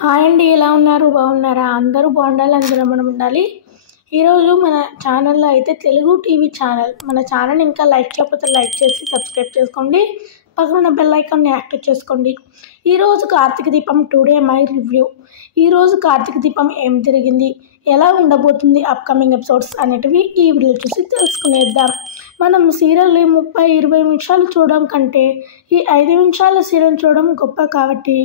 Hi అండి, ఎలా ఉన్నారు? బాగున్నారా? అందరూ బాగుండాలి, అందరూ మనం ఉండాలి. ఈరోజు మన ఛానల్లో అయితే తెలుగు టీవీ ఛానల్, మన ఛానల్ ఇంకా లైక్ చేయకపోతే లైక్ చేసి సబ్స్క్రైబ్ చేసుకోండి. పక్కన ఉన్న బెల్ ఐకాన్ని యాక్టివేట్ చేసుకోండి. ఈరోజు కార్తీక దీపం టుడే మై రివ్యూ. ఈరోజు కార్తీక దీపం ఏం జరిగింది, ఎలా ఉండబోతుంది, అప్కమింగ్ ఎపిసోడ్స్ అనేటివి ఈ వీడియో చూసి తెలుసుకునేద్దాం. మనం సీరియల్ని 30-20 నిమిషాలు చూడడం కంటే ఈ 5 నిమిషాల సీరియల్ చూడడం గొప్ప కాబట్టి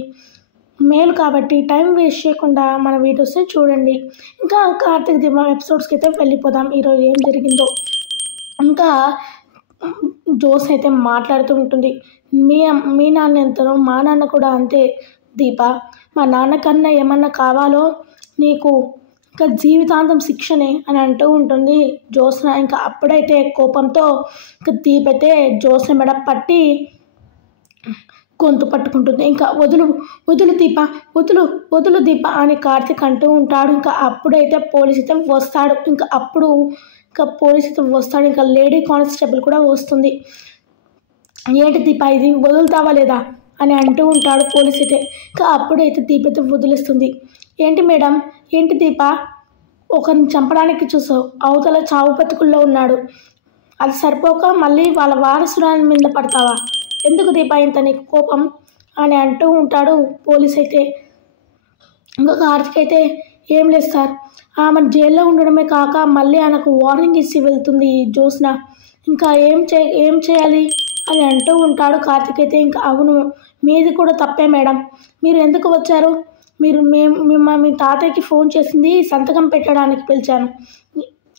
మేలు కాబట్టి టైం వేస్ట్ చేయకుండా మన వీడియోస్ని చూడండి. ఇంకా కార్తీక దీపం ఎపిసోడ్స్కి అయితే వెళ్ళిపోదాం. ఈరోజు ఏం జరిగిందో. ఇంకా జోస్ అయితే మాట్లాడుతూ ఉంటుంది, మీ నాన్న ఎంతనో మా నాన్న కూడా అంతే దీప, మా నాన్నకన్నా ఏమన్నా కావాలో నీకు ఇంకా జీవితాంతం శిక్షనే అని అంటూ ఉంటుంది జోస్న. ఇంకా అప్పుడైతే కోపంతో ఇంకా దీప అయితే జోస్న మెడ పట్టి గొంతు పట్టుకుంటుంది. ఇంకా వదులు వదులు దీప, వదులు దీప అని కార్తీక్ అంటూ ఉంటాడు. ఇంకా అప్పుడైతే పోలీస్ అయితే వస్తాడు. ఇంకా పోలీస్ అయితే వస్తాడు. ఇంకా లేడీ కానిస్టేబుల్ కూడా వస్తుంది. ఏంటి దీప ఇది, వదులుతావా లేదా అని అంటూ ఉంటాడు పోలీస్ అయితే. ఇంకా అప్పుడైతే దీప అయితే వదిలేస్తుంది. ఏంటి మేడం, ఏంటి దీప, ఒకరిని చంపడానికి చూసావు, అవతల చావు బతుకుల్లో ఉన్నాడు, అది సరిపోక మళ్ళీ వాళ్ళ వారసురాని మీద పడతావా, ఎందుకు దీప ఇంత నీకు కోపం అని అంటూ ఉంటాడు పోలీస్ అయితే. ఇంకా కార్తీక్ అయితే ఏం లేదు సార్, ఆమె జైల్లో ఉండడమే కాక మళ్ళీ ఆయనకు వార్నింగ్ ఇచ్చి వెళ్తుంది జోస్న, ఇంకా ఏం చేయాలి అని అంటూ ఉంటాడు కార్తీక్ అయితే. ఇంకా అవును, మీది కూడా తప్పే మేడం, మీరు ఎందుకు వచ్చారు, మీ తాతయ్యకి ఫోన్ చేసింది సంతకం పెట్టడానికి పిలిచాను,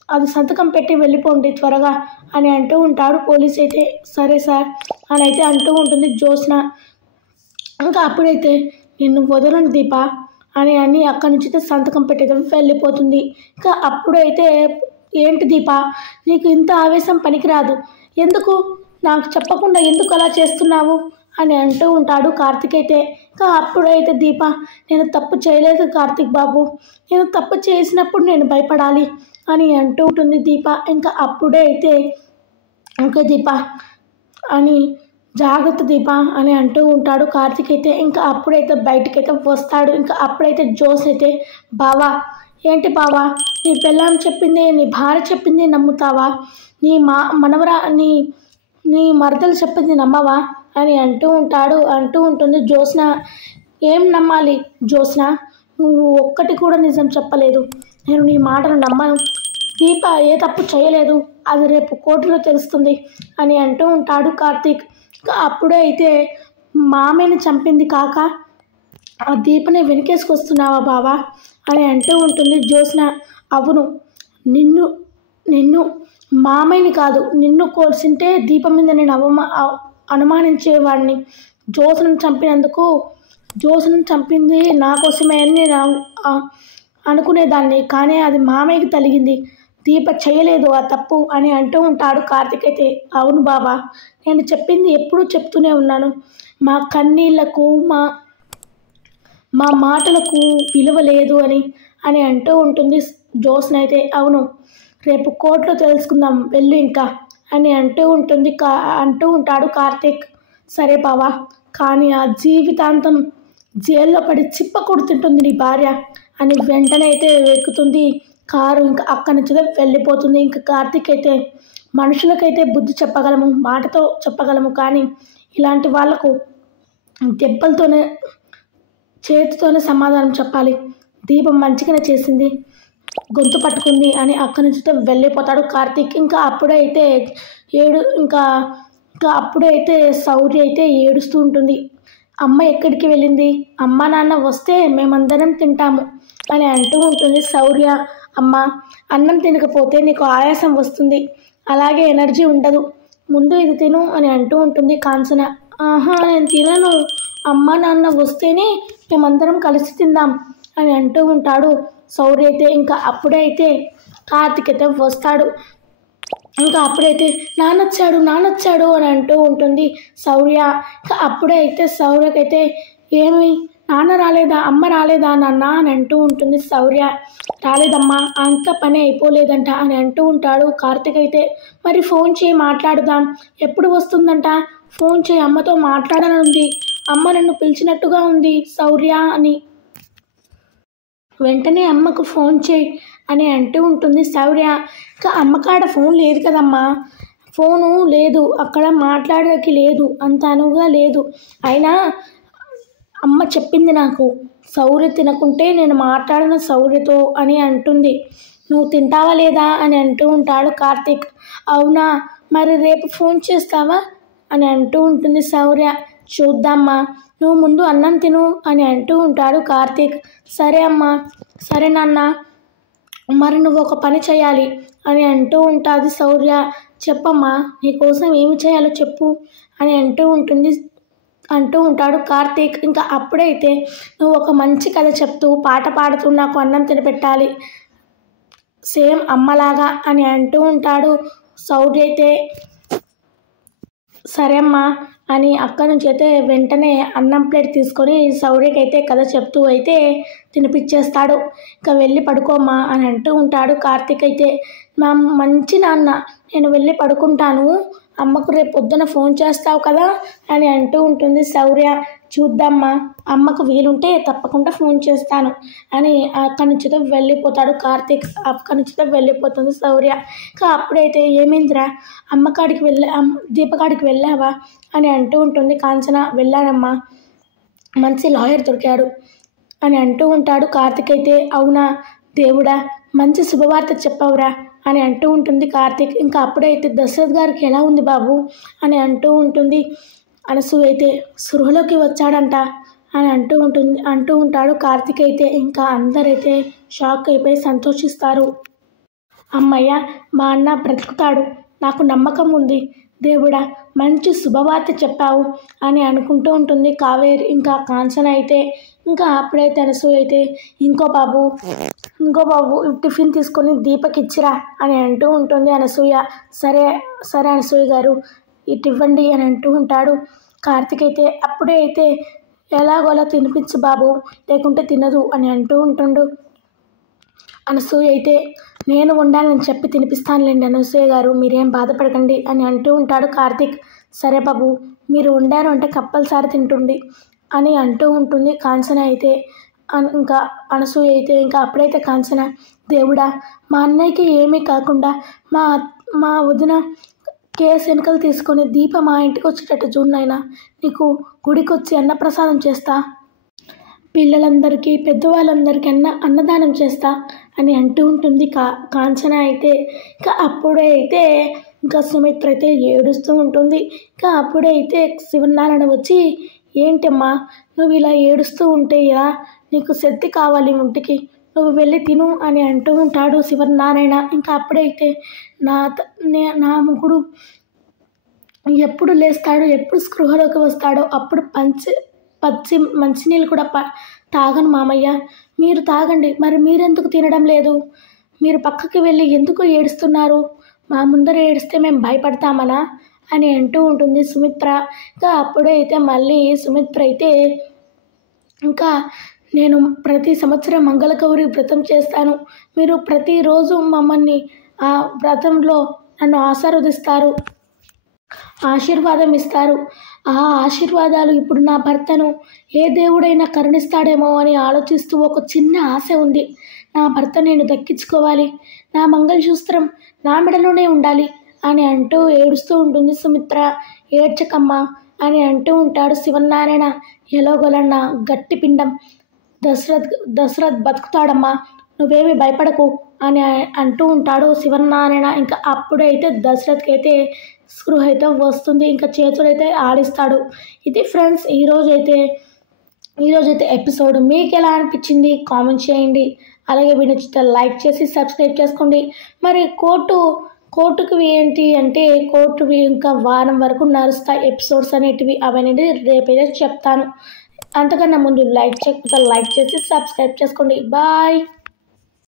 అది సంతకం పెట్టి వెళ్ళిపోండి త్వరగా అని అంటూ ఉంటాడు పోలీస్ అయితే. సరే సార్ అని అయితే అంటూ ఉంటుంది జోస్న. ఇంకా అప్పుడైతే నిన్ను వదలను దీప అని అక్కడి నుంచి అయితే సంతకం పెట్టేది వెళ్ళిపోతుంది. ఇంకా అప్పుడైతే ఏంటి దీప, నీకు ఇంత ఆవేశం పనికిరాదు, ఎందుకు నాకు చెప్పకుండా ఎందుకు అలా చేస్తున్నావు అని అంటూ ఉంటాడు కార్తీక్ అయితే. ఇంకా అప్పుడైతే దీప, నేను తప్పు చేయలేదు కార్తీక్ బాబు, నేను తప్పు చేసినప్పుడు నేను భయపడాలి అని అంటూ ఉంటుంది దీప. ఇంకా అప్పుడే అయితే ఇంకా దీప అని జాగ్రత్త దీప అని అంటూ ఉంటాడు కార్తీక్ అయితే. ఇంకా అప్పుడైతే బయటకైతే వస్తాడు. ఇంకా అప్పుడైతే జోస్ అయితే, బావా ఏంటి బావా, నీ పెళ్ళాం చెప్పింది, నీ భార్య చెప్పింది నమ్ముతావా, నీ నీ మరదలు చెప్పింది నమ్మవా అని అంటూ ఉంటుంది జోస్న. ఏం నమ్మాలి జోస్న, నువ్వు ఒక్కటి కూడా నిజం చెప్పలేదు, నేను నీ మాటలు నమ్మను, దీప ఏ తప్పు చేయలేదు, అది రేపు కోర్టులో తెలుస్తుంది అని అంటూ ఉంటాడు కార్తీక్. అప్పుడే అయితే మామయ్యని చంపింది కాక ఆ దీపని వెనకేసుకొస్తున్నావా బావా అని అంటూ ఉంటుంది జోస్న. అవును, నిన్ను మామయ్యని కాదు, నిన్ను కోల్సింటే దీపం మీద నేను అనుమానించేవాడిని, జోస్ను చంపింది నా కోసమే అని నేను అనుకునేదాన్ని, కానీ అది మామయ్యకి తగిలింది, దీప చేయలేదు ఆ తప్పు అని అంటూ ఉంటాడు కార్తీక్ అయితే. అవును బాబా, నేను చెప్పింది ఎప్పుడూ చెప్తూనే ఉన్నాను, మా కన్నీళ్లకు మా మాటలకు విలువ లేదు అని అంటూ ఉంటుంది జోస్న అయితే. అవును, రేపు కోర్టులో తెలుసుకుందాం వెళ్ళు ఇంకా అని అంటూ ఉంటాడు కార్తీక్. సరే బావా, కానీ ఆ జీవితాంతం జైల్లో పడి చిప్ప కొడుతుంటుంది నీ భార్య అని వెంటనే అయితే ఎక్కుతుంది కారు. ఇంకా అక్కడి నుంచి వెళ్ళిపోతుంది. ఇంకా కార్తీక్ అయితే, మనుషులకైతే బుద్ధి చెప్పగలము, మాటతో చెప్పగలము, కానీ ఇలాంటి వాళ్లకు దెబ్బలతోనే, చేతితోనే సమాధానం చెప్పాలి, దీపం మంచిగానే చేసింది, గొంతు పట్టుకుంది అని అక్కడి నుంచి వెళ్ళిపోతాడు కార్తీక్. ఇంకా అప్పుడైతే శౌర్య అయితే ఏడుస్తూ ఉంటుంది. అమ్మ ఎక్కడికి వెళ్ళింది, అమ్మ నాన్న వస్తే మేమందరం తింటాము అని అంటూ ఉంటుంది శౌర్య. అమ్మ, అన్నం తినకపోతే నీకు ఆయాసం వస్తుంది, అలాగే ఎనర్జీ ఉండదు, ముందు ఇది తిను అని అంటూ ఉంటుంది కాంచన. ఆహా, నేను తినను, అమ్మ నాన్న వస్తేనే మేమందరం కలిసి తిందాం అని అంటూ ఉంటాడు శౌర్య అయితే. ఇంకా అప్పుడైతే కార్తీక్ అయితే వస్తాడు. ఇంకా అప్పుడైతే నాన్నొచ్చాడు అని అంటూ ఉంటుంది శౌర్య. ఇంకా అప్పుడైతే శౌర్యకైతే, ఏమి నాన్న రాలేదా, అమ్మ రాలేదా నాన్న అని అంటూ ఉంటుంది శౌర్య. రాలేదమ్మా, అంత పని అయిపోలేదంట అని అంటూ ఉంటాడు కార్తీక్ అయితే. మరి ఫోన్ చేయి మాట్లాడుదాం, ఎప్పుడు వస్తుందంట, ఫోన్ చేయి, అమ్మతో మాట్లాడాలని ఉంది, అమ్మ నన్ను పిలిచినట్టుగా ఉంది శౌర్య అని వెంటనే అమ్మకు ఫోన్ చేయి అని అంటూ ఉంటుంది శౌర్య. ఇంకా అమ్మకాడ ఫోన్ లేదు కదమ్మా, ఫోను లేదు అక్కడ, మాట్లాడడానికి లేదు, అంత అనువుగా లేదు. అయినా అమ్మ చెప్పింది నాకు, శౌర్య తినకుంటే నేను మాట్లాడిన శౌర్యతో అని అంటుంది. నువ్వు తింటావా లేదా అని అంటూ ఉంటాడు కార్తీక్. అవునా, మరి రేపు ఫోన్ చేస్తావా అని అంటూ ఉంటుంది శౌర్య. చూద్దామ్మా, నువ్వు ముందు అన్నం తిను అని అంటూ ఉంటాడు కార్తీక్. సరే అమ్మా, సరే నాన్న, మరి నువ్వు ఒక పని చేయాలి అని అంటూ ఉంటుంది శౌర్య. చెప్పమ్మా, నీకోసం ఏమి చేయాలో చెప్పు అని అంటూ ఉంటాడు కార్తీక్. ఇంకా అప్పుడైతే నువ్వు ఒక మంచి కథ చెప్తూ పాట పాడుతూ నాకు అన్నం తినిపెట్టాలి, సేమ్ అమ్మలాగా అని అంటూ ఉంటాడు శౌర్య అయితే. సరే అమ్మా అని అక్కడి నుంచి అయితే వెంటనే అన్నం ప్లేట్ తీసుకొని శౌర్యకి అయితే కథ చెప్తూ అయితే తినిపించేస్తాడు. ఇంకా వెళ్ళి పడుకోమ్మా అని అంటూ ఉంటాడు కార్తీక్ అయితే. మా మంచి నాన్న, నేను వెళ్ళి పడుకుంటాను, అమ్మకు రేపు పొద్దున ఫోన్ చేస్తావు కదా అని అంటూ ఉంటుంది శౌర్య. చూద్దామ్మా, అమ్మకు వీలుంటే తప్పకుండా ఫోన్ చేస్తాను అని అక్కడి నుంచి వెళ్ళిపోతాడు కార్తీక్. అక్కడి నుంచి వెళ్ళిపోతుంది శౌర్య. ఇంకా అప్పుడైతే ఏమైందిరా, దీపకాడికి వెళ్ళావా అని అంటూ ఉంటుంది కాంచన. వెళ్ళానమ్మా, మంచి లాయర్ దొరికాడు అని అంటూ ఉంటాడు కార్తీక్ అయితే. అవునా దేవుడా, మంచి శుభవార్త చెప్పావురా అని అంటూ ఉంటుంది కార్తీక్. ఇంకా అప్పుడైతే దశరథ్ గారికి ఎలా ఉంది బాబు అని అంటూ ఉంటుంది అనసూయ అయితే. స్పృహలోకి వచ్చాడంట అని అంటూ ఉంటాడు కార్తీక్ అయితే. ఇంకా అందరైతే షాక్ అయిపోయి సంతోషిస్తారు. అమ్మయ్య, మా అన్న బ్రతుకుతాడు, నాకు నమ్మకం ఉంది, దేవుడా మంచి శుభవార్త చెప్పావు అని అనుకుంటూ ఉంటుంది కావేరి. ఇంకా కాంచన అయితే. ఇంకా అప్పుడైతే అనసూయ అయితే, ఇంకో బాబు టిఫిన్ తీసుకొని దీపక్ ఇచ్చిరా అని అంటూ ఉంటుంది అనసూయ. సరే సరే అనసూయ గారు, ఇటు ఇవ్వండి అని అంటూ ఉంటాడు కార్తీక్ అయితే. అప్పుడే అయితే ఎలాగోలా తినిపించు బాబు, లేకుంటే తినదు అని అంటూ ఉంటుండు అనసూయ అయితే. నేను ఉండాలని చెప్పి తినిపిస్తానులేండి అనసూయ గారు, మీరేం బాధపడకండి అని అంటూ ఉంటాడు కార్తీక్. సరే బాబు, మీరు ఉండారు అంటే కంపల్సరీ తింటుంది అని అంటూ ఉంటుంది కాంచన అయితే. ఇంకా అనసూయ అయితే. ఇంకా అప్పుడైతే కాంచన, దేవుడా మా అన్నయ్యకి ఏమీ కాకుండా మా వదిన కేసు వెనుకలు తీసుకొని దీప మా ఇంటికి వచ్చేటట్టు చూడనైనా, నీకు గుడికి వచ్చి అన్నప్రసాదం చేస్తా, పిల్లలందరికీ పెద్దవాళ్ళందరికీ అన్నదానం చేస్తా అని అంటూ ఉంటుంది కాంచన అయితే. ఇంకా అప్పుడైతే ఇంకా సుమిత్ర అయితే ఏడుస్తూ ఉంటుంది. ఇంకా అప్పుడైతే శివనారాయణ వచ్చి, ఏంటమ్మా నువ్వు ఇలా ఏడుస్తూ ఉంటే ఇలా, నీకు శక్తి కావాలి ఒంటికి, నువ్వు వెళ్ళి తిను అని అంటూ ఉంటాడు శివనారాయణ. ఇంకా అప్పుడైతే నా ముగ్గుడు ఎప్పుడు లేస్తాడో, ఎప్పుడు స్పృహలోకి వస్తాడో అప్పుడు పచ్చి మంచినీళ్ళు కూడా తాగను మామయ్య, మీరు తాగండి, మరి మీరెందుకు తినడం లేదు, మీరు పక్కకి వెళ్ళి ఎందుకు ఏడుస్తున్నారు, మా ముందర ఏడిస్తే మేము భయపడతామనా అని అంటూ ఉంటుంది సుమిత్ర. ఇంకా అప్పుడైతే మళ్ళీ సుమిత్ర అయితే, ఇంకా నేను ప్రతి సంవత్సరం మంగళగౌరి వ్రతం చేస్తాను, మీరు ప్రతిరోజు మమ్మల్ని ఆ వ్రతంలో నన్ను ఆశీర్వాదం ఇస్తారు, ఆ ఆశీర్వాదాలు ఇప్పుడు నా భర్తను ఏ దేవుడైనా కరుణిస్తాడేమో అని ఆలోచిస్తూ ఒక చిన్న ఆశ ఉంది, నా భర్త నేను దక్కించుకోవాలి, నా మంగళసూత్రం నా మెడలోనే ఉండాలి అని అంటూ ఏడుస్తూ ఉంటుంది సుమిత్ర. ఏడ్చకమ్మా అని అంటూ ఉంటాడు శివనారాయణ. ఎలాగోలన్నా గట్టి పిండం, దశరథ్ బతుకుతాడమ్మా, నువ్వేమీ భయపడకు అని అంటూ ఉంటాడు శివనారాయణ. ఇంకా అప్పుడైతే దశరథ్కి అయితే స్పృహ అయితే వస్తుంది, ఇంకా చేతులైతే ఆడిస్తాడు. ఇది ఫ్రెండ్స్ ఈరోజైతే ఎపిసోడ్. మీకు ఎలా అనిపించింది కామెంట్ చేయండి. అలాగే వీడియో నచ్చితే లైక్ చేసి సబ్స్క్రైబ్ చేసుకోండి. మరి కోర్టుకి ఏంటి అంటే, కోర్టువి ఇంకా వారం వరకు నడుస్తాయి ఎపిసోడ్స్ అనేటివి, అవన్నీ రేపైతే చెప్తాను. అంతకన్నా ముందు లైక్ చేసి సబ్స్క్రైబ్ చేసుకోండి. బాయ్.